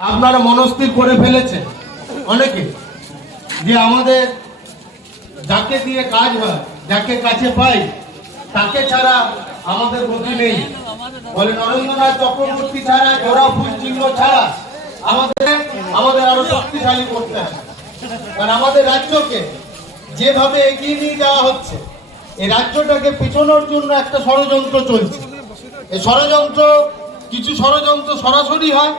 আপনারা মনস্থির করে ফেলেছেন অনেকে যে আমাদের যাকে দিয়ে কাজ হয়, যাকে কাছে পাই, তাকে ছাড়া আমাদের গতি নেই। বলে নরেন্দ্রনাথ চক্রবর্তী ছাড়া, জোড়া ফুল চিহ্ন ছাড়া আমাদের আরো শক্তিশালী করতে হবে। কারণ আমাদের রাজ্যকে যেভাবে এগিয়ে নিয়ে যাওয়া হচ্ছে, এই রাজ্যটাকে পিছনোর জন্য একটা ষড়যন্ত্র চলছে। এই ষড়যন্ত্র, কিছু ষড়যন্ত্র সরাসরি হয়,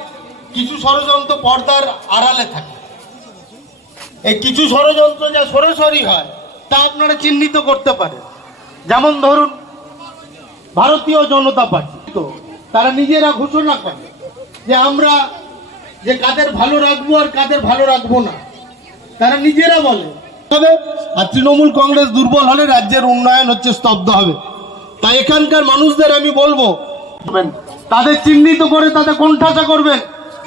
কিছু ষড়যন্ত্র পর্দার আড়ালে থাকে। এই কিছু ষড়যন্ত্র যা সরাসরি হয় তা আপনারা চিহ্নিত করতে পারেন। যেমন ধরুন, ভারতীয় জনতা পার্টি তো তারা নিজেরা ঘোষণা করে যে আমরা যে কাদের ভালো রাখবো আর কাদের ভালো রাখবো না, তারা নিজেরা বলে। তবে আর তৃণমূল কংগ্রেস দুর্বল হলে রাজ্যের উন্নয়ন হচ্ছে স্তব্ধ হবে। তাই এখানকার মানুষদের আমি বলবো, তাদের চিহ্নিত করে তাদের কোণঠাসা করবেন,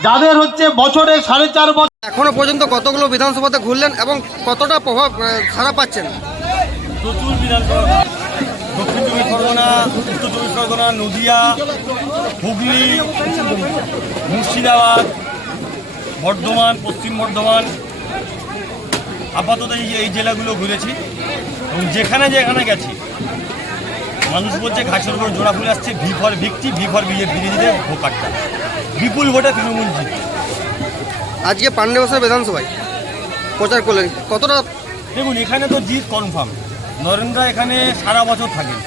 যাদের হচ্ছে বছরে 4.5 বছর। এখনো পর্যন্ত কতগুলো বিধানসভাতে ঘুরলেন এবং কতটা প্রভাব খারাপ পাচ্ছেন? প্রচুর বিধানসভা, দক্ষিণ চব্বিশ পরগনা, উত্তর চব্বিশ পরগনা, নদিয়া, হুগলি, মুর্শিদাবাদ, বর্ধমান, পশ্চিম বর্ধমান, আপাতত এই জেলাগুলো ঘুরেছি এবং যেখানে যেখানে গেছি মানুষ বলছে ঘাসের উপর জোড়া ফুলে আসছে, ভি ফর ভিক্টি, ভি ফর বিজেপিদের ভোকারটা, বিপুল ভোটে তৃণমূল জিত। আজকে পান্ডেবাসার বিধানসভায় প্রচার করলেন, কতটা? দেখুন, এখানে তো জিত কনফার্ম। নরেন্দ্র এখানে সারা বছর থাকেন,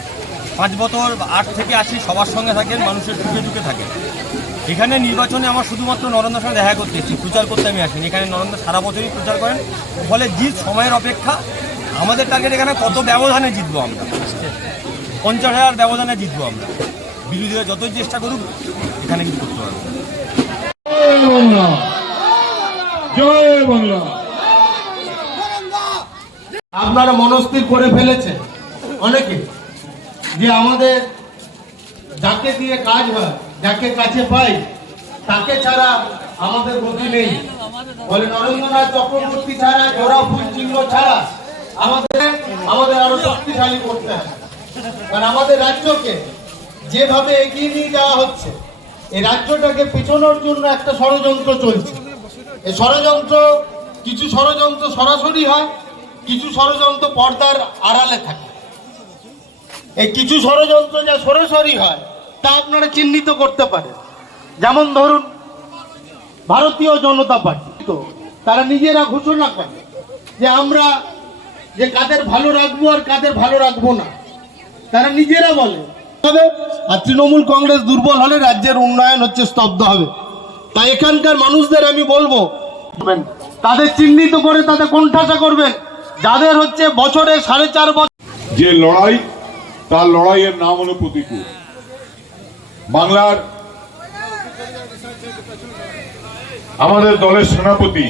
5 বছর 8 থেকে 80 সবার সঙ্গে থাকেন, মানুষের সুখে দুঃখে থাকেন। এখানে নির্বাচনে আমার শুধুমাত্র নরেন্দ্রের সঙ্গে দেখা করতে এসেছি, প্রচার করতে আমি আসিনি। এখানে নরেন্দ্র সারা বছরই প্রচার করেন, ফলে জিত সময়ের অপেক্ষা। আমাদের টার্গেট এখানে কত ব্যবধানে জিতবো আমরা, 50,000 ব্যবধানে জিতবো আমরা। বিরোধীরা যতই চেষ্টা করুক এখানে কিন্তু করতে পারবো। জয় বাংলা। আপনারা মনস্থির করে ফেলেছেন অনেকে যে আমাদের যাকে দিয়ে কাজ হয়, যাকে কাছে পাই, তাকে ছাড়া আমাদের গতি নেই। বলে নরেন্দ্রনাথ চক্রবর্তী ছাড়া, জোড়া ফুল চিহ্ন ছাড়া আমাদের আরো শক্তিশালী করতে হবে। কারণ আমাদের রাজ্যকে যেভাবে এগিয়ে নিয়ে যাওয়া হচ্ছে, এই রাজ্যটাকে পিছনোর জন্য একটা ষড়যন্ত্র চলছে। এই ষড়যন্ত্র, কিছু ষড়যন্ত্র সরাসরি হয়, কিছু ষড়যন্ত্র পর্দার আড়ালে থাকে। এই কিছু ষড়যন্ত্র যা সরাসরি হয় তা আপনারা চিহ্নিত করতে পারেন। যেমন ধরুন, ভারতীয় জনতা পার্টি তো তারা নিজেরা ঘোষণা করে যে আমরা যে কাদের ভালো রাখবো আর কাদের ভালো রাখবো না, তারা নিজেরা বলে। তবে আর তৃণমূল কংগ্রেস দুর্বল হলে রাজ্যের উন্নয়ন হচ্ছে স্তব্ধ হবে। তাই এখানকার মানুষদের আমি বলবো, তাদের চিহ্নিত করে তাদের কোণঠাসা করবেন, যাদের হচ্ছে বছরে 4.5 বছর। যে লড়াই, তার লড়াইয়ের নাম হলো প্রতিকূল। বাংলার আমাদের দলের সেনাপতি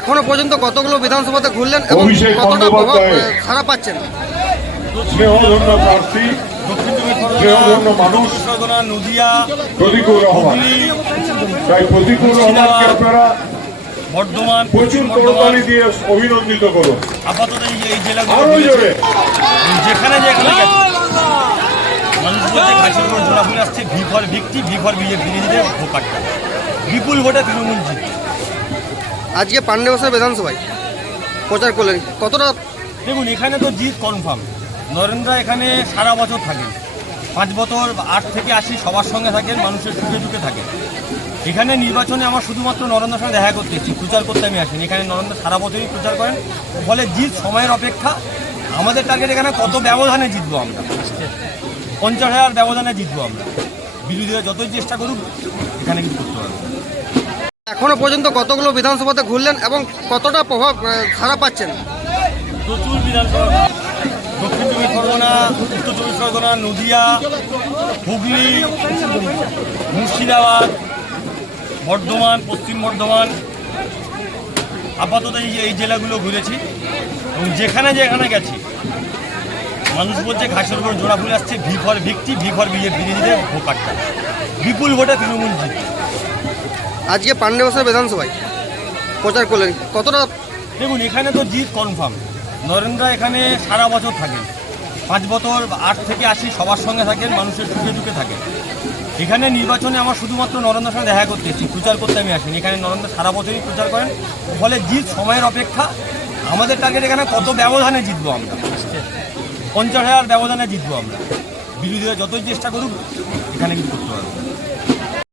এখনো পর্যন্ত কতগুলো বিধানসভাতে ঘুরলেন এবং অভিষেক কতটা প্রভাব বন্দ্যোপাধ্যায় খারাপ পাচ্ছেন? স্নেহধন্য প্রার্থী, দক্ষিণ চব্বিশ স্নেহধন্য মানুষ পরগনা, নদিয়া, প্রতিকূল রহমান। হুগলি, তাই প্রতিকূল রহমানকে আপনারা বর্ধমান, প্রচুর পশ্চিম বর্ধমান, করতালি দিয়ে অভিনন্দিত করুন। আপাতত এই জেলাগুলো আরো ঘুরেছি জোরে। যেখানে যেখানে গেছি মানুষ বলছে ঘাসের উপর জোড়া ফুলে আসছে, ভি ফর ভিক্টি, ভি ফর বিজেপিদের ভোকারটা, বিপুল ভোটে তৃণমূল জিত। আজকে পান্ডেবাসার বিধানসভায় প্রচার করলেন, কতটা? দেখুন, এখানে তো জিত কনফার্ম। নরেন্দ্র এখানে সারা বছর থাকেন, 5 বছর 8 থেকে 80 সবার সঙ্গে থাকেন, মানুষের সুখে দুঃখে থাকেন। এখানে নির্বাচনে আমার শুধুমাত্র নরেন্দ্রের সঙ্গে দেখা করতে এসেছি, প্রচার করতে আমি আসিনি। এখানে নরেন্দ্র সারা বছরই প্রচার করেন, ফলে জিত সময়ের অপেক্ষা। আমাদের টার্গেট এখানে কত ব্যবধানে জিতবো আমরা, 50,000 ব্যবধানে জিতবো আমরা। বিরোধীরা যতই চেষ্টা করুক এখানে কিন্তু করতে পারবো। এখনো পর্যন্ত কতগুলো বিধানসভাতে ঘুরলেন এবং কতটা প্রভাব খারাপ পাচ্ছেন? প্রচুর বিধানসভা, দক্ষিণ চব্বিশ পরগনা, উত্তর চব্বিশ পরগনা, নদিয়া, হুগলি, মুর্শিদাবাদ, বর্ধমান, পশ্চিম বর্ধমান, আপাতত এই জেলাগুলো ঘুরেছি এবং যেখানে যেখানে গেছি মানুষ বলছে ঘাসের উপর জোড়া ফুলে আসছে, ভি ফর ভিক্টি, ভি ফর বিজেপিদের ভোকারটা, বিপুল ভোটে তৃণমূল জিত। আজকে পান্ডেবাসার বিধানসভায় প্রচার করলেন, কতটা? দেখুন, এখানে তো জিত কনফার্ম। নরেন্দ্র এখানে সারা বছর থাকেন, 5 বছর 8 থেকে 80 সবার সঙ্গে থাকেন, মানুষের সুখে দুঃখে থাকেন। এখানে নির্বাচনে আমার শুধুমাত্র নরেন্দ্রের সঙ্গে দেখা করতে এসেছি, প্রচার করতে আমি আসিনি। এখানে নরেন্দ্র সারা বছরই প্রচার করেন, ফলে জিত সময়ের অপেক্ষা। আমাদের টার্গেট এখানে কত ব্যবধানে জিতবো আমরা, 50,000 ব্যবধানে জিতবো আমরা। বিরোধীরা যতই চেষ্টা করুক এখানে কিন্তু করতে পারবো।